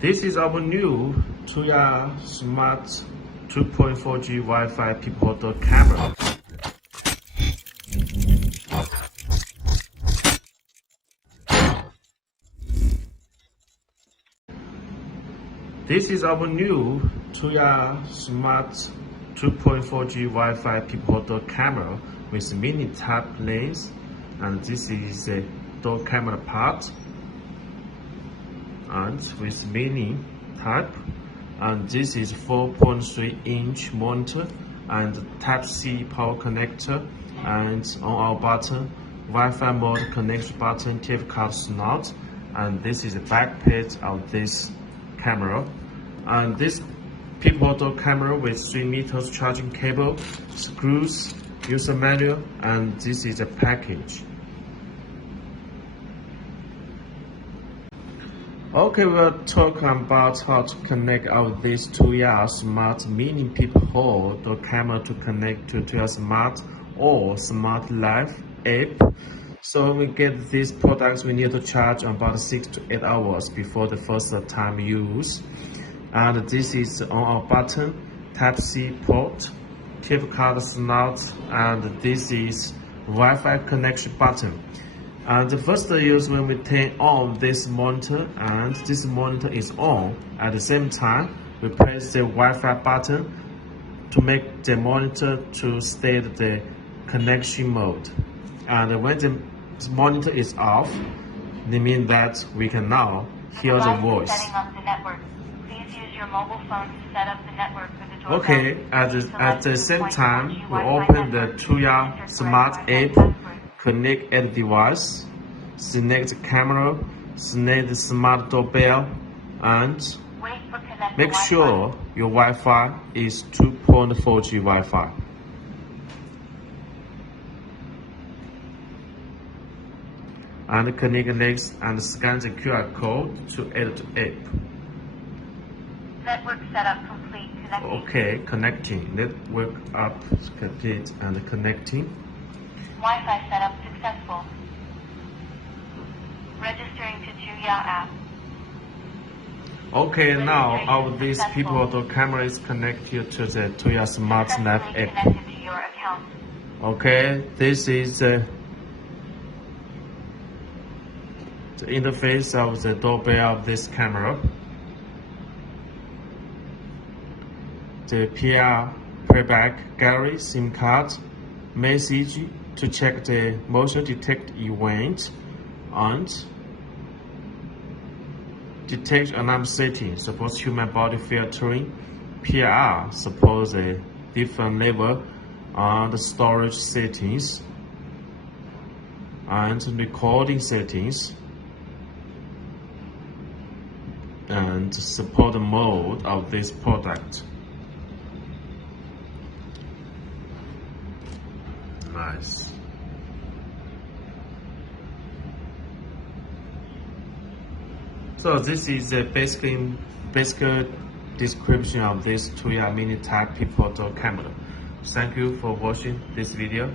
This is our new Tuya Smart 2.4G Wi-Fi Peephole camera. This is our new Tuya Smart 2.4G Wi-Fi Peephole camera with mini type lens, and this is the door camera part, and with mini type, and this is 4.3-inch monitor and Type-C power connector, and on our button Wi-Fi mode connection button, TV card slot, and this is the back page of this camera. And this Peephole camera with 3 meters charging cable, screws, user manual, and this is a package. Okay, we'll talk about how to connect this Tuya Smart Mini Peephole camera to connect to Tuya Smart or Smart Life app. So when we get these products, we need to charge about 6 to 8 hours before the first time use. And this is on our button, Type-C port, TV card slot, and this is Wi-Fi connection button. And the first use when we turn on this monitor, and this monitor is on. At the same time, we press the Wi-Fi button to make the monitor to state the connection mode. And when the monitor is off, it means that we can now hear the voice. Setting up the network. Please use your mobile phone to set up the network for the doorbell. Okay, at the same time, we open the Tuya Smart app, connect a device, select the camera, select the smart doorbell, and make sure your Wi-Fi is 2.4G Wi-Fi. And connect next and scan the QR code to edit the app. Network setup complete. Connecting. Okay, connecting. Network up complete and connecting. Wi-Fi setup successful. Registering to Tuya app. Okay, now this Peephole camera is connected to the Tuya Smart Life app. Connected to your account. Okay, this is the interface of the doorbell of this camera. The PR playback gallery, SIM card, message to check the motion detect event, and detect alarm setting, suppose human body filtering. PR suppose a different level on the storage settings and recording settings, and support the mode of this product. Nice. So this is the basic description of this Tuya Mini Type Peephole camera. Thank you for watching this video.